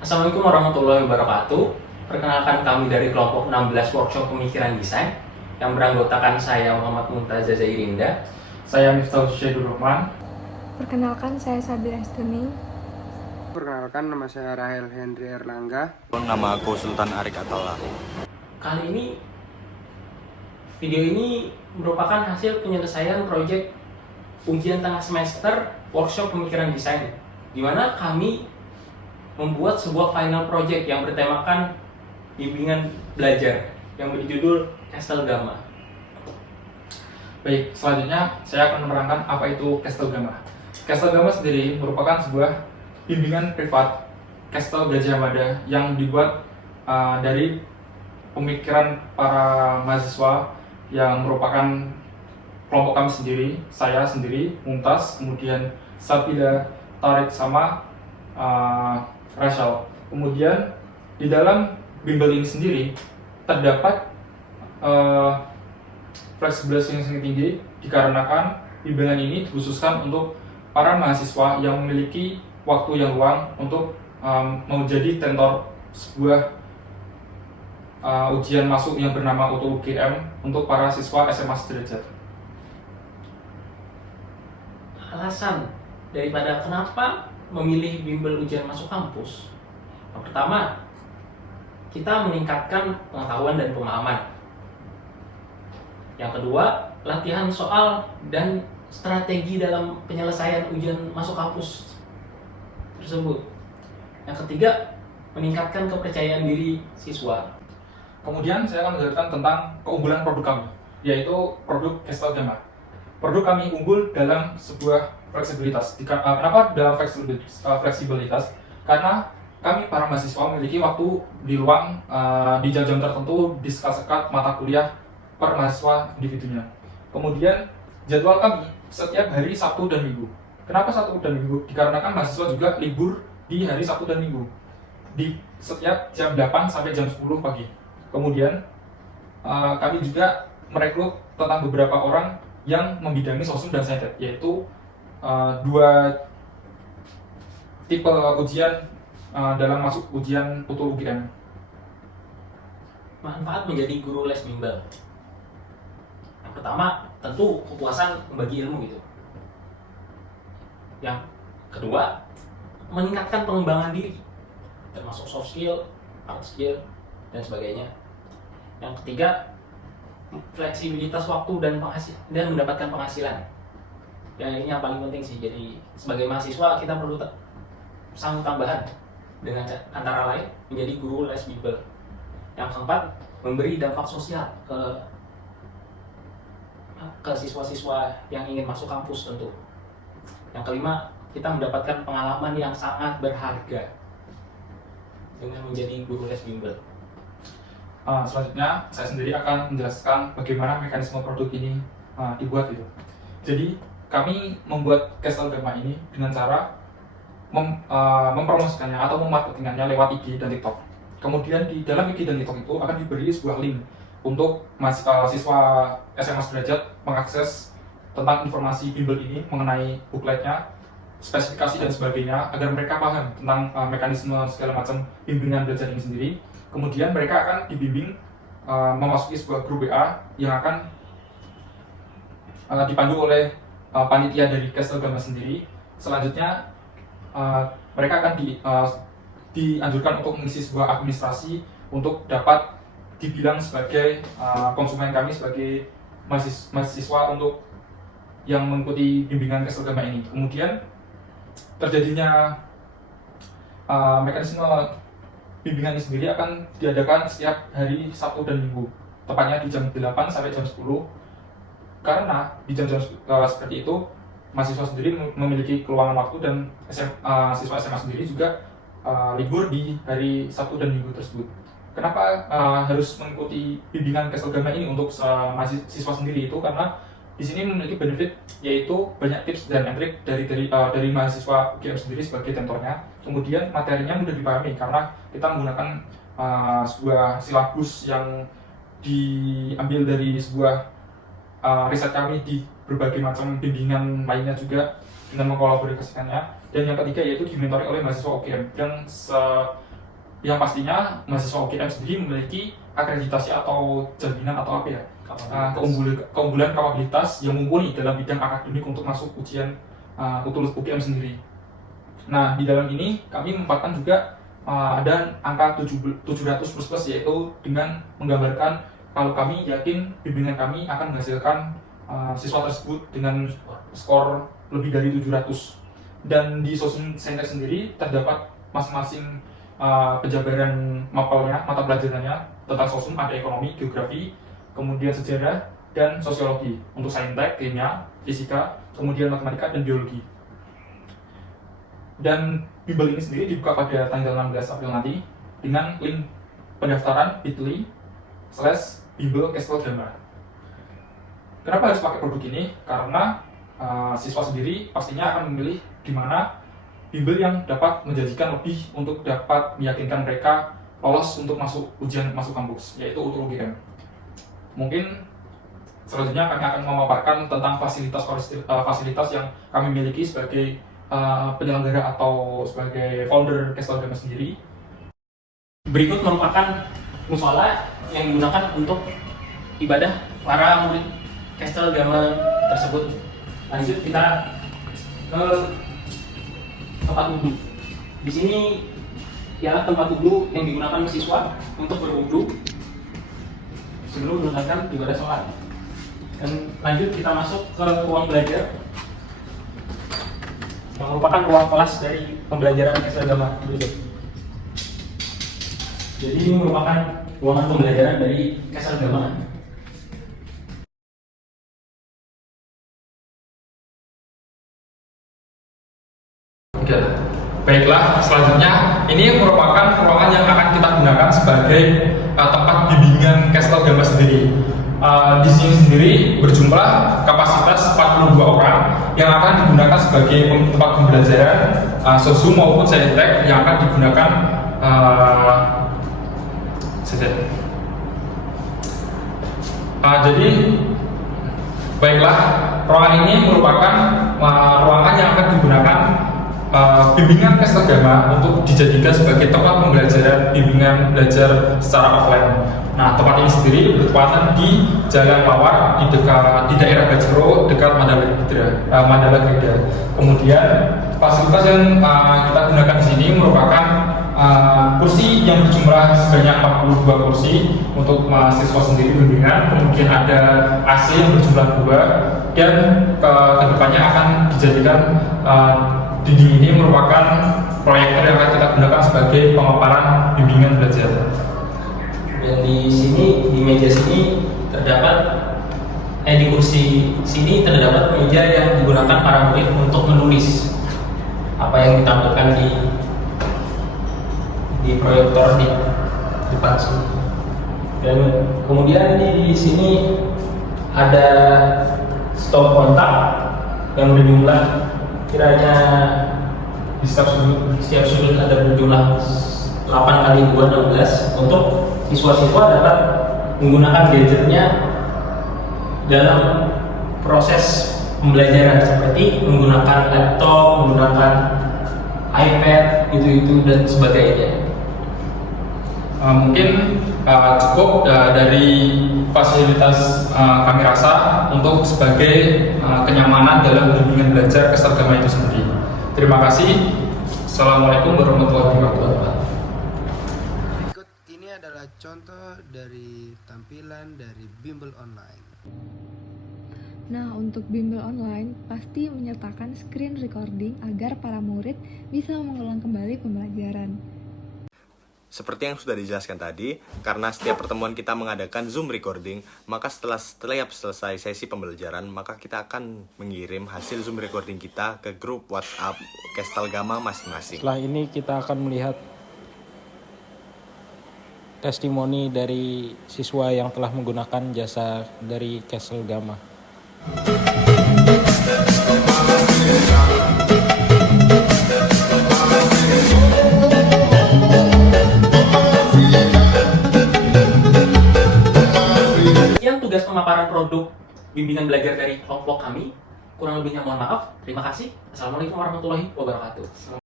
Assalamualaikum warahmatullahi wabarakatuh. Perkenalkan, kami dari kelompok 16 Workshop Pemikiran Desain yang beranggotakan saya Muhammad Muntaza Zairinda. Saya Miftahul Syedul Rahman. Perkenalkan, saya Sabila Estuni. Perkenalkan, nama saya Rahel Henry Erlangga. Nama aku Sultan Arik Atala. Kali ini, video ini merupakan hasil penyelesaian proyek ujian tengah semester Workshop Pemikiran Desain, di mana kami membuat sebuah final project yang bertemakan bimbingan belajar yang berjudul Castle Gamma. Baik, selanjutnya saya akan menerangkan apa itu Castle Gamma. Castle Gamma sendiri merupakan sebuah bimbingan privat Castle Gajah Mada yang dibuat dari pemikiran para mahasiswa yang merupakan kelompok kami sendiri, saya sendiri, Mumtaz, kemudian Sabila, Tarik, sama Rachel. Kemudian di dalam bimbel ini sendiri terdapat fleksibilitas yang sangat tinggi dikarenakan bimbingan ini dikhususkan untuk para mahasiswa yang memiliki waktu yang luang untuk menjadi tentor sebuah ujian masuk yang bernama UTU-UGM untuk para siswa SMA sederajat. Alasan daripada kenapa memilih bimbel ujian masuk kampus, yang pertama, kita meningkatkan pengetahuan dan pemahaman. Yang kedua, latihan soal dan strategi dalam penyelesaian ujian masuk kampus tersebut. Yang ketiga, meningkatkan kepercayaan diri siswa. Kemudian saya akan menjelaskan tentang keunggulan produk kami, yaitu produk Castle Gamma. Produk kami unggul dalam sebuah fleksibilitas. Kenapa dalam fleksibilitas? Karena kami para mahasiswa memiliki waktu di luang di jam-jam tertentu di sekat-sekat mata kuliah per mahasiswa individunya. Kemudian jadwal kami setiap hari Sabtu dan Minggu. Kenapa Sabtu dan Minggu? Dikarenakan mahasiswa juga libur di hari Sabtu dan Minggu di setiap jam 8 sampai jam 10 pagi. Kemudian kami juga merekrut tentang beberapa orang yang membidangi sosum dan saintek, yaitu dua tipe ujian dalam masuk ujian UTU-UGM. Manfaat menjadi guru les bimbel. Yang pertama, tentu kepuasan membagi ilmu gitu. Yang kedua, meningkatkan pengembangan diri, termasuk soft skill, hard skill, dan sebagainya. Yang ketiga, fleksibilitas waktu dan mendapatkan penghasilan. Ya, ini yang paling penting sih. Jadi sebagai mahasiswa kita perlu sanggup tambahan dengan antara lain menjadi guru les bimbel. Yang keempat, memberi dampak sosial ke siswa-siswa yang ingin masuk kampus tentu. Yang kelima, kita mendapatkan pengalaman yang sangat berharga dengan menjadi guru les bimbel. Selanjutnya saya sendiri akan menjelaskan bagaimana mekanisme produk ini dibuat gitu. Jadi kami membuat Castle Gamma ini dengan cara mempromosikannya atau memarketingkannya lewat IG dan TikTok. Kemudian di dalam IG dan TikTok itu akan diberi sebuah link untuk siswa SMA sederajat mengakses tentang informasi bimbel ini mengenai bukletnya, spesifikasi dan sebagainya agar mereka paham tentang mekanisme segala macam bimbingan belajar ini sendiri. Kemudian mereka akan dibimbing memasuki sebuah grup WA yang akan dipandu oleh panitia dari Castle Gamma sendiri. Selanjutnya mereka akan dianjurkan untuk mengisi sebuah administrasi untuk dapat dibilang sebagai konsumen kami sebagai mahasiswa untuk yang mengikuti bimbingan Castle Gamma ini. Kemudian terjadinya mekanisme bimbingan ini sendiri akan diadakan setiap hari Sabtu dan Minggu, tepatnya di jam 8 sampai jam 10. Karena di jam-jam seperti itu, mahasiswa sendiri memiliki keluangan waktu dan siswa SMA sendiri juga libur di hari Sabtu dan Minggu tersebut. Kenapa harus mengikuti bimbingan Castle Gamma ini untuk mahasiswa sendiri? Itu karena di sini memiliki benefit, yaitu banyak tips dan trik dari mahasiswa UGM sendiri sebagai tentornya. Kemudian materinya mudah dipahami karena kita menggunakan sebuah silabus yang diambil dari sebuah riset kami di berbagai macam bimbingan lainnya juga dengan mengkolaborasikannya. Dan yang ketiga yaitu dimentori oleh mahasiswa UGM yang yang pastinya mahasiswa UGM sendiri memiliki akreditasi atau jaminan atau apa ya, keunggulan kapabilitas yang mumpuni dalam bidang akademik untuk masuk ujian UGM sendiri. Nah, di dalam ini kami menempatkan juga ada angka 700++, yaitu dengan menggambarkan kalau kami yakin bimbingan kami akan menghasilkan siswa tersebut dengan skor lebih dari 700. Dan di Sosum Saintek sendiri terdapat masing-masing penjabaran mapelnya, mata pelajarannya tentang Sosum. Ada ekonomi, geografi, kemudian sejarah, dan sosiologi. Untuk Saintek, kimia, fisika, kemudian matematika dan biologi. Dan bimbel ini sendiri dibuka pada tanggal 16 April nanti dengan link pendaftaran bit.ly/bimbel Kestel Gama. Kenapa harus pakai produk ini? Karena siswa sendiri pastinya akan memilih di mana bimbel yang dapat menjanjikan lebih untuk dapat meyakinkan mereka lolos untuk masuk ujian masuk kampus, yaitu UGM. Mungkin selanjutnya kami akan memaparkan tentang fasilitas yang kami miliki sebagai penyelenggara atau sebagai founder Kestel Gama sendiri. Berikut merupakan musola yang digunakan untuk ibadah para murid Kestel Gama tersebut. Lanjut kita ke tempat wudhu. Di sini ialah tempat wudhu yang digunakan siswa untuk berwudhu sebelum menunaikan ibadah sholat. Dan lanjut kita masuk ke ruang belajar yang merupakan ruang kelas dari pembelajaran Kestel Gama. Jadi ini merupakan ruangan pembelajaran dari Kestel Gama. Oke, baiklah, selanjutnya ini merupakan ruangan yang akan kita gunakan sebagai tempat bimbingan Kestel Gama sendiri. Di sini sendiri berjumlah kapasitas 42 orang yang akan digunakan sebagai tempat pembelajaran Sosum maupun Saintek yang akan digunakan jadi baiklah, ruangan ini merupakan ruangan yang akan digunakan bimbingan Kestel Gama untuk dijadikan sebagai tempat pembelajaran bimbingan belajar secara offline. Nah, tempat ini sendiri bertepatan di Jalan Mawar di daerah Bajero dekat Mandala Greda. Kemudian fasilitas yang kita gunakan di sini merupakan kursi yang berjumlah sebanyak 42 kursi untuk mahasiswa sendiri bimbingan. Kemudian ada AC yang berjumlah 2 dan kedepannya akan dijadikan dinding ini merupakan proyektor yang akan kita gunakan sebagai pemaparan bimbingan belajar. Dan di sini, di meja sini terdapat di kursi sini terdapat meja yang digunakan para murid untuk menulis apa yang ditampilkan di proyektor di depan sini. Dan kemudian di sini ada stop kontak yang berjumlah kiranya di setiap sudut ada berjumlah 8 x 2 16 untuk siswa-siswa dapat menggunakan gadgetnya dalam proses pembelajaran seperti menggunakan laptop, menggunakan iPad, itu dan sebagainya. Mungkin cukup dari fasilitas kami rasa untuk sebagai kenyamanan dalam bimbingan belajar Kestel Gama itu sendiri. Terima kasih. Assalamualaikum warahmatullahi wabarakatuh. Berikut ini adalah contoh dari tampilan dari bimbel online. Nah, untuk bimbel online pasti menyertakan screen recording agar para murid bisa mengulang kembali pembelajaran. Seperti yang sudah dijelaskan tadi, karena setiap pertemuan kita mengadakan Zoom recording, maka setelah selesai sesi pembelajaran, maka kita akan mengirim hasil Zoom recording kita ke grup WhatsApp Kestel Gama masing-masing. Setelah ini kita akan melihat testimoni dari siswa yang telah menggunakan jasa dari Kestel Gama. Sekian tugas pemaparan produk bimbingan belajar dari kelompok kami. Kurang lebihnya mohon maaf. Terima kasih. Assalamualaikum warahmatullahi wabarakatuh.